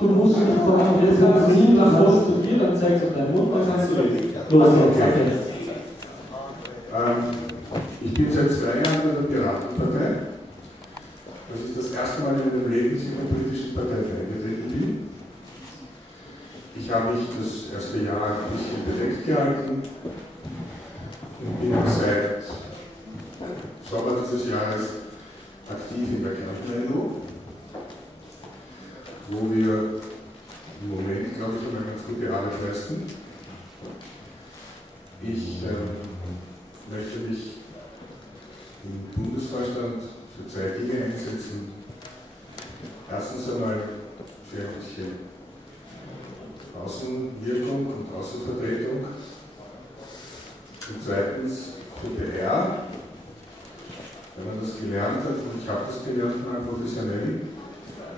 Du musst nicht von der Funktion nach vorne zu dir, dann zeigst du deinen Mund, dann kannst du reden. Ich bin seit 2 Jahren bei der Piratenpartei. Das ist das erste Mal in meinem Leben, dass ich in einer politischen Partei beigetreten bin. Ich habe mich das erste Jahr ein bisschen bedeckt gehalten und bin seit Sommer dieses Jahres aktiv in der Kärnten-LO, wo wir im Moment, glaube ich, eine ganz gute Arbeit leisten. Ich möchte mich im Bundesvorstand für 2 Dinge einsetzen. Erstens einmal für ein bisschen Außenwirkung und Außenvertretung. Und zweitens für PR. Wenn man das gelernt hat, und ich habe das gelernt von einem Professionellen,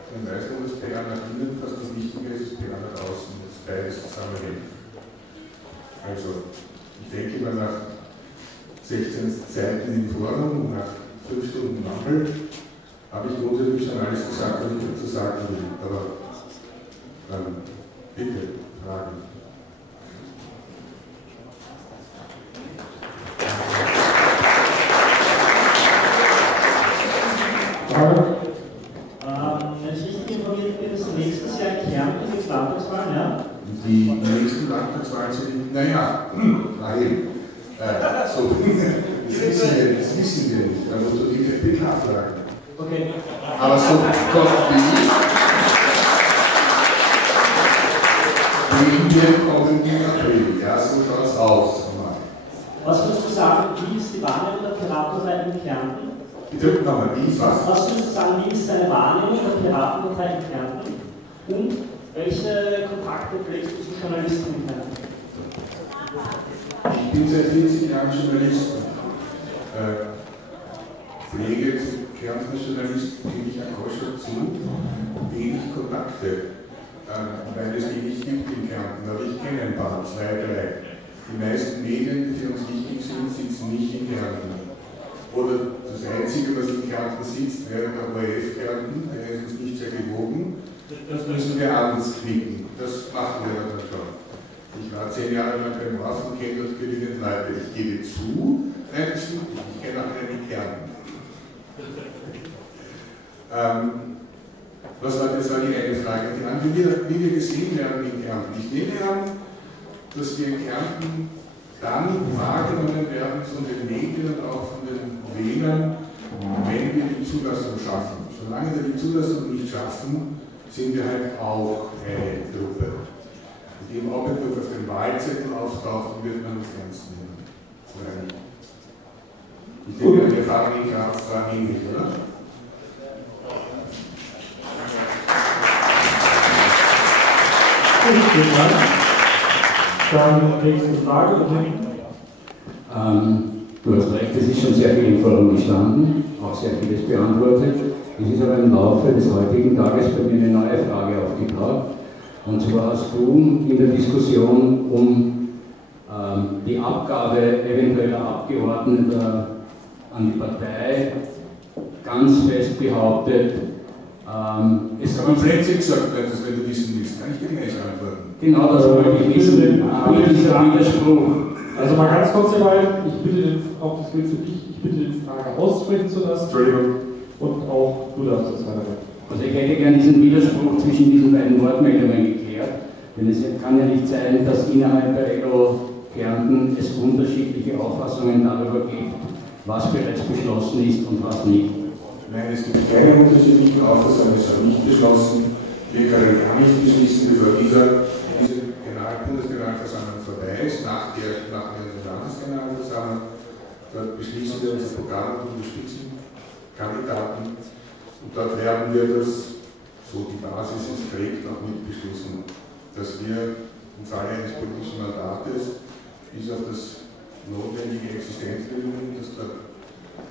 dann weiß man, dass PR nach innen fast das Wichtige ist, PR nach außen, dass beides zusammenhängt. Also, ich denke mal nach 16 Seiten im Forum, nach 5 Stunden Mangel, habe ich grundsätzlich schon alles gesagt, was ich dazu sagen will. Aber bitte, Fragen. Wenn ich richtig informiert bin, ist nächstes Jahr in Kärnten die Landtagswahlen, ja? Die nächsten Landtagswahlen sind, naja, so, das wissen wir nicht, da musst du die FPK fragen. Okay. Aber so kommt wir kommen im April, ja, so schaut es aus. Was würdest du sagen, wie ist die Wahrnehmung der Piratenpartei in Kärnten? Bitte nochmal, was würdest du sagen, wie ist deine Wahrnehmung der Piratenpartei in Kärnten? Und welche Kontakte pflegst du zu Journalisten in Kärnten? Ich bin seit 40 Jahren Journalist. Pflege zu Kärntner Journalisten finde ich ein Koscher zu. Wenig Kontakte, weil es die nicht gibt in Kärnten. Aber ich kenne ein paar, 2, 3. Die meisten Medien, die für uns wichtig sind, sitzen nicht in Kärnten. Oder das Einzige, was in Kärnten sitzt, wäre der ORF Kärnten, der ist uns nicht sehr gewogen. Das müssen wir anders kriegen. Das machen wir dann schon. Ich war 10 Jahre lang beim WAF und kenne dort genügend Leute. Ich gebe zu, nein, das stimmt nicht. Ich kenne auch einen Kärnten. Das war die eine Frage. Wie wir gesehen werden in Kärnten. Ich nehme an, dass wir in Kärnten dann wahrgenommen werden von den Medien und auch von den Wählern, wenn wir die Zulassung schaffen. Solange wir die Zulassung nicht schaffen, sind wir halt auch eine Gruppe. Und im Augenblick, wo wir auf den Wahlzettel auftauchen, wird man uns ernst nehmen. Ich denke, wir fahren in Graz zwar ähnlich, oder? Vielen Dank. Dann nächste Frage. Du hast recht, es ist schon sehr viel im Forum gestanden, auch sehr vieles beantwortet. Es ist aber im Laufe des heutigen Tages bei mir eine neue Frage aufgetaucht. Und zwar hast du in der Diskussion um die Abgabe eventueller Abgeordneter an die Partei ganz fest behauptet, es kann man plötzlich gesagt, wenn du wissen willst, kann ich dir nicht antworten. Genau, das wollte ich wissen. Wie dieser Widerspruch. Also mal ganz kurz hierbei, ich bitte auch das gilt für dich, ich bitte die Frage aussprechen zu lassen. Entschuldigung. Und auch du darfst das weitermachen. Also ich hätte gerne diesen Widerspruch zwischen diesen beiden Wortmeldungen geklärt, denn es kann ja nicht sein, dass innerhalb der LO Kärnten es unterschiedliche Auffassungen darüber gibt, was bereits beschlossen ist und was nicht. Nein, es gibt keine unterschiedlichen Auffassungen, es ist nicht beschlossen. Wir können gar nicht beschließen, bevor diese Bundesgeneralversammlung vorbei ist, nach der Landesgeneralversammlung. Dort beschließen wir unser Programm und unterstützen Kandidaten. Und dort werden wir das, so die Basis ist trägt, auch mit beschließen, dass wir im Falle eines politischen Mandates bis auf das notwendige Existenzminimum, das der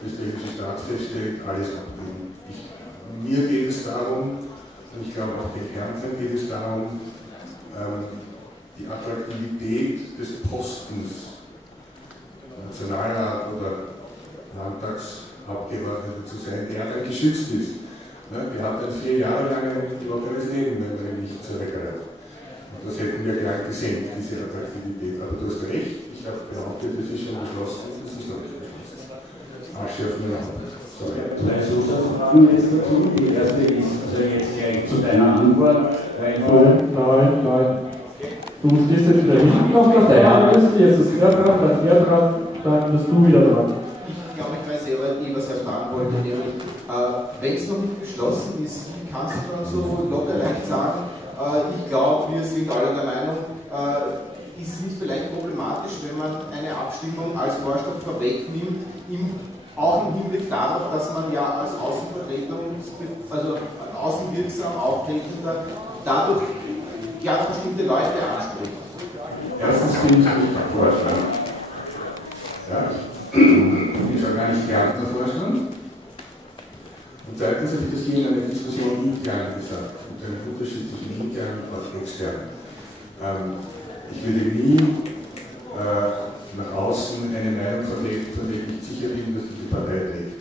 österreichische Staat feststellt, alles abgeben. Mir geht es darum, und ich glaube auch den Kärntnern geht es darum, die Attraktivität des Postens, Nationalrat oder Landtagsabgeordneter zu sein, der dann geschützt ist. Ne? Wir hatten 4 Jahre lang ein lockeres Leben, wenn wir nicht zurückgreifen. Und das hätten wir gleich gesehen, diese Attraktivität. Aber du hast recht, ich habe behauptet, das ist schon beschlossen, das ist noch nicht beschlossen. Asche auf mir. Zwei Zusatzfragen jetzt dazu. Die erste ist also jetzt gleich zu deiner Antwort. Nein. Du stehst jetzt wieder hinten auf der Frageliste, jetzt ist er dran, dann bist du wieder dran. Ich glaube, ich weiß selber, was ich fragen wollte, nämlich, wenn es noch nicht beschlossen ist, wie kannst du dann so locker leicht sagen, ich glaube, wir sind alle der Meinung, ist es nicht vielleicht problematisch, wenn man eine Abstimmung als Vorstand vorwegnimmt, auch im Hinblick darauf, dass man ja als Außenvertretung, also außenwirksam auftretender, dadurch ja bestimmte Leute anspricht. Erstens bin ich nicht der Vorstand. Ja, ich bin schon gar nicht Kärntner Vorstand. Und zweitens habe ich das hier in einer Diskussion intern gesagt, und einen Unterschied zwischen intern und extern. Ich würde nie nach außen eine Meinung vertreten, von der ich nicht sicher bin, dass die Partei trägt.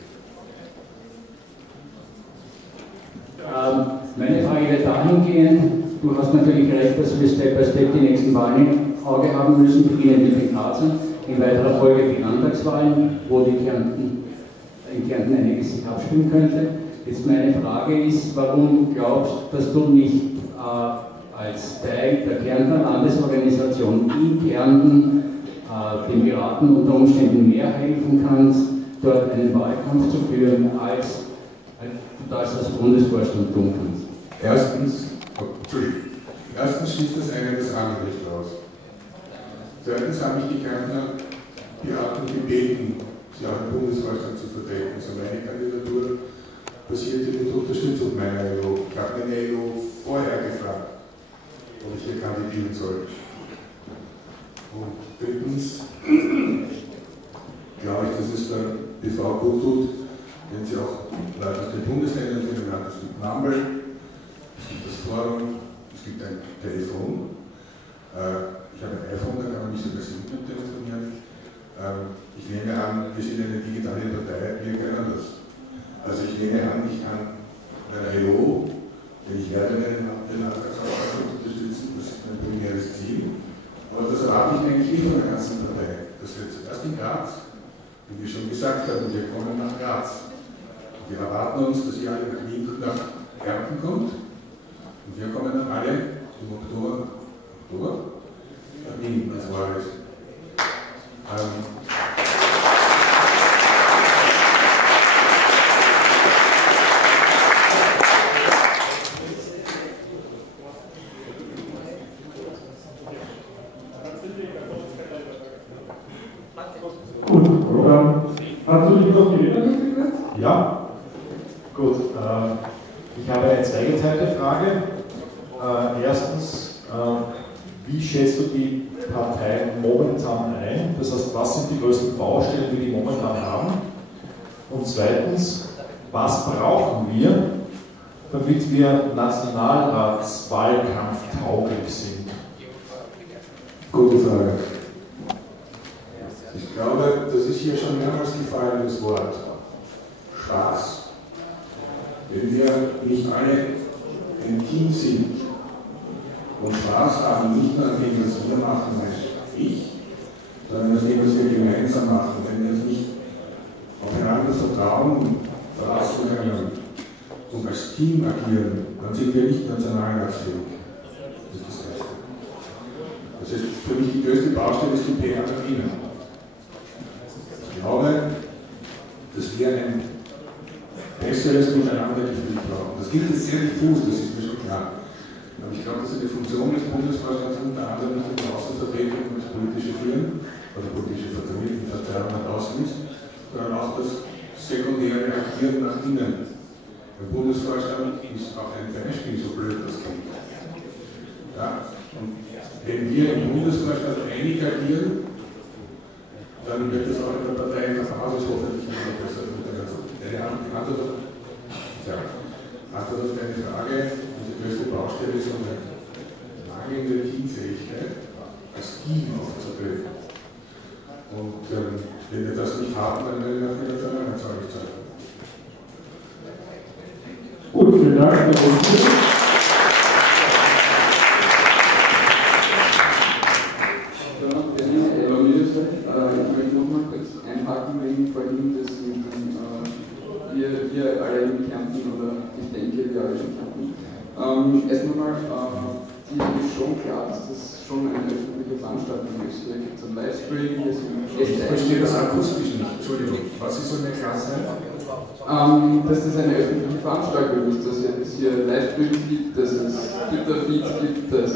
Meine Frage wird dahingehend, du hast natürlich recht, dass wir Step by Step die nächsten Wahlen im Auge haben müssen, beginnen mit den Grazen, in weiterer Folge die Landtagswahlen, wo in Kärnten einiges sich abspielen könnte. Jetzt meine Frage ist, warum glaubst du, dass du nicht als Teil der Kärntner Landesorganisation in Kärnten den Piraten unter Umständen mehr helfen kannst, dort einen Wahlkampf zu führen, als du das als Bundesvorstand tun kannst? Erstens schließt das eine das andere nicht aus. Zweitens haben mich die Kärntner Piraten gebeten, sie auch im Bundesvorstand zu vertreten. Also meine Kandidatur basierte mit Unterstützung meiner ELO. Ich habe meine ELO vorher gefragt, ob ich hier kandidieren soll. Und drittens glaube ich, dass es der BV gut tut, wenn sie auch Leute aus den Bundesländern finden. Es gibt Number, es gibt das Forum, es gibt ein Telefon. Ich habe ein iPhone, da kann man mich sogar Internet telefonieren. Ich nehme an, wir sind eine digitale Partei, wir können das. Also ich nehme an, ich kann meine IO, denn ich werde den Landtagsausschuss unterstützen, das ist mein primäres Ziel. Aber das erwarte ich eigentlich nicht von der ganzen Partei. Das wird zuerst in Graz, wie wir schon gesagt haben, wir kommen nach Graz. Wir erwarten uns, dass ihr alle nach Wien und nach Kärnten kommt. Und wir kommen dann alle im Oktober nach Wien, als Wahl ist. Hast du dich auf die Rednerliste gesetzt? Ja, gut. Ich habe eine zweigeteilte Frage. Erstens, wie schätzt du die Partei momentan ein? Das heißt, was sind die größten Baustellen, die wir momentan haben? Und zweitens, was brauchen wir, damit wir Nationalratswahlkampf tauglich sind? Gute Frage. Ich glaube, das ist hier schon mehrmals gefallen, das Wort Spaß. Wenn wir nicht alle ein Team sind und Spaß haben, nicht nur an dem, was wir machen als ich, sondern an dem, was wir gemeinsam machen, wenn wir nicht aufeinander vertrauen, verlassen können und als Team agieren, dann sind wir nicht nationalratsfähig. Das ist das Erste. Das ist für mich die größte Baustelle, ist die PR nach innen. Ich glaube, dass wir ein besseres Miteinandergefühl brauchen. Das gilt jetzt sehr diffus, das ist mir schon klar. Aber ich glaube, dass eine Funktion des Bundesvorstands unter anderem nicht nur Außenvertretung und politische Führen oder politische Vertretung nach außen ist, sondern auch das sekundäre Agieren nach innen. Der Bundesvorstand ist auch ein Beispiel, so blöd das klingt. Ja? Und wenn wir im Bundesvorstand einig agieren, dann wird es auch in der Partei nach Basis hoffentlich immer besser. Antwort auf deine Frage, unsere größte Baustelle ist unsere mangelnde Teamfähigkeit, als Team aufzutreten. Und wenn wir das nicht haben, dann werden wir auch wieder Vergangenheitsauge zeigen. Gut, vielen Dank. Ich möchte noch mal kurz einhaken wegen vorhin des wir alle in Kärnten oder ich denke wir alle in Kärnten. Erstmal ist schon klar, dass das schon eine öffentliche Veranstaltung ist. Hier gibt es einen Livestream, ich verstehe das akustisch nicht. Entschuldigung, was ist so eine Klasse? Dass das eine öffentliche Veranstaltung ist, dass es hier Livestreams gibt, dass es Twitter-Feeds gibt, dass,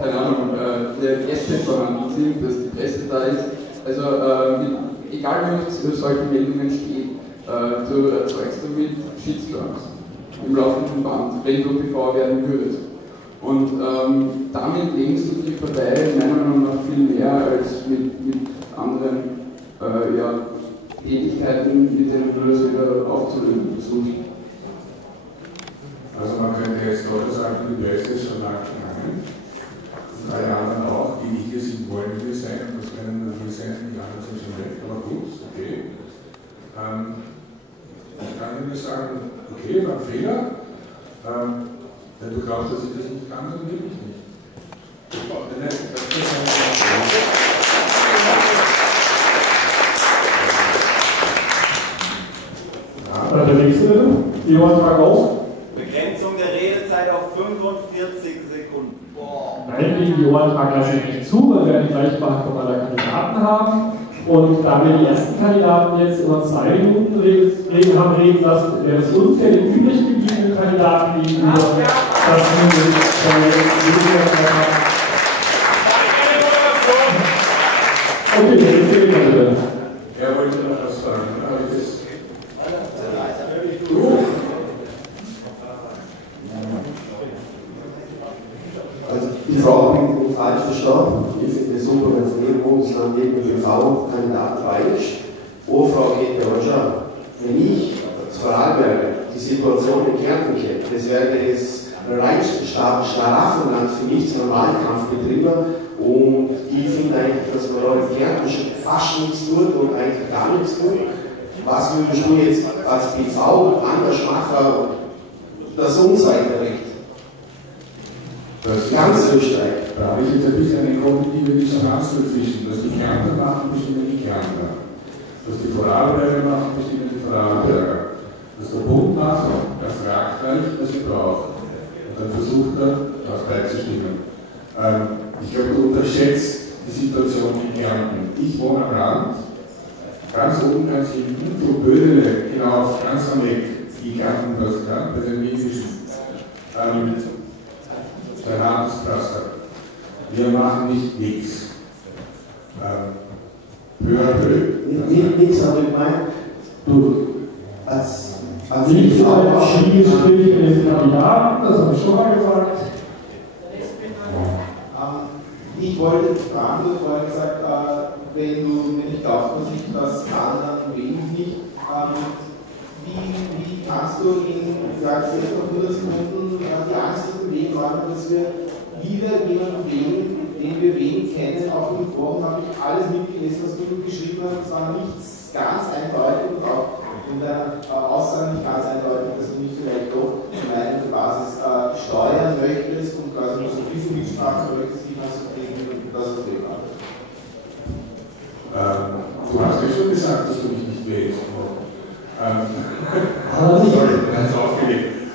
keine Ahnung, Gäste vorhanden sind, dass die Presse da ist. Also, egal wie man zu solchen Meldungen steht, du erzeugst damit Shitstorms im laufenden Band, wenn du PV werden würdest. Und damit lenkst du die Partei meiner Meinung nach viel mehr als mit anderen Tätigkeiten, mit denen du das wieder aufzulösen versuchst. Also man könnte jetzt doch sagen, die Presse ist schon lang gegangen. Und alle anderen auch, die hier sind, wollen hier sein, und das können hier sein, die anderen sind schon weg, aber gut, okay. Ich kann nur sagen, okay, war ein Fehler. Wenn du glaubst, dass ich das nicht kann, dann will ich nicht. Der nächste, jemand fragt auf. Begrenzung der Redezeit auf 45 Sekunden. Nein, liebe Johann, tragen lasse ich nicht zu, weil wir die Gleichbehandlung aller Kandidaten haben. Und da wir die ersten Kandidaten jetzt immer 2 Minuten haben reden lassen, wäre es unfair den übrig gebliebenen Kandidaten gegenüber, dass okay, der nächste bitte. Er wollte noch was sagen. Also die Frage bin ich falsch verstanden. Ich finde es super, wenn von jedem Bundesland irgendein PV-Kandidat dabei ist. Eine Frage geht aber schon. Wenn ich als Vorarlberger die Situation in Kärnten kenne, das wäre das reinste Schlaraffenland für mich zum Wahlkampfbetrieber. Und ich finde eigentlich, dass man da in Kärnten schon fast nichts tut und eigentlich gar nichts tut. Was würdest du jetzt als PV anders machen, dass uns weiterregt? Ganz Österreich. Da habe ich jetzt ein bisschen eine kognitive Dissonanz dazwischen. Dass die Kärntner machen, bestimmen die Kärntner. Dass die Vorarlberger machen, bestimmen die Vorarlberger. Dass der Bund macht, er fragt euch, was ihr braucht. Und dann versucht er, darauf beizustimmen. Ich glaube, du unterschätzt die Situation in Kärnten. Ich wohne am Rand, ganz oben, ganz hinten, von Bödele hinauf, ganz am Eck, die Kärnten, bei den Wiesischen. Der Rat ist Pflaster. Wir machen nicht nichts. Peu à peu. Nichts, aber ich meine, du als nicht ein Schiegespräch mit den Kandidaten, das habe ich schon mal gesagt. Ich wollte fragen, du hast vorhin gesagt, wenn du nicht glaubst, dass ich das kann, dann wähle ich nicht. Wie kannst du in, sagst jetzt noch 100 Sekunden, die Angst aus dem Weg räumen, dass wir wieder jemanden wählen, den wir wählen kennen? Auch im Forum habe ich alles mitgelesen, was du geschrieben hast. Es war nichts ganz eindeutig und auch in deiner Aussage nicht ganz eindeutig, dass du nicht vielleicht doch meine Basis steuern möchtest und quasi noch so ein bisschen Mitsprache möchtest, wie kannst du das vertreten? Du hast ja schon gesagt, dass du mich nicht wählst. Ganz aufgelegt.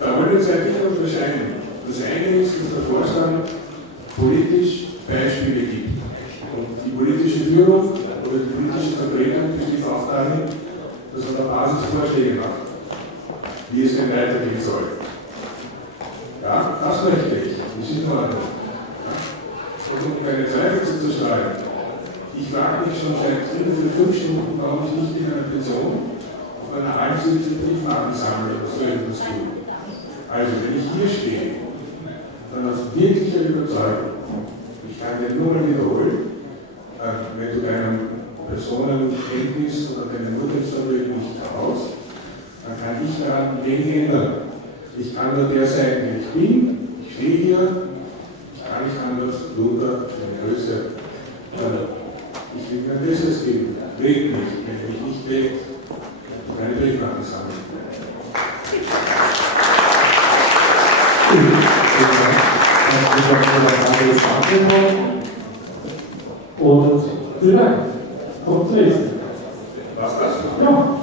Da wollen wir uns ein bisschen unterscheiden. Das eine ist, dass der Vorstand politisch Beispiele gibt. Und die politische Führung oder die politische Vertretung besteht auch darin, dass man der Basis Vorschläge macht, wie es denn weitergehen soll. Ja, das möchte ich. Das ist in Ordnung. Und um keine Zweifel zu zerschlagen, ich frage mich schon seit 5 Stunden, warum ich nicht in einer Person auf einer Heimsitze Briefmarken sammle oder so etwas tue. Also, wenn ich hier stehe, dann aus wirklicher Überzeugung, ich kann dir nur mal wiederholen, wenn du deinem Personenkenntnis oder deinem Urteilsvermögen nicht traust, dann kann ich daran wenig ändern. Ich kann nur der sein, der ich bin, ich stehe hier, ich kann nicht anders, Luther, eine Größe. Ich will kein Besseres geben. Wählt mich. Wenn ich nicht wähle, keine an die Sache. Und vielen Dank. Und zum nächsten. Was das? Ja.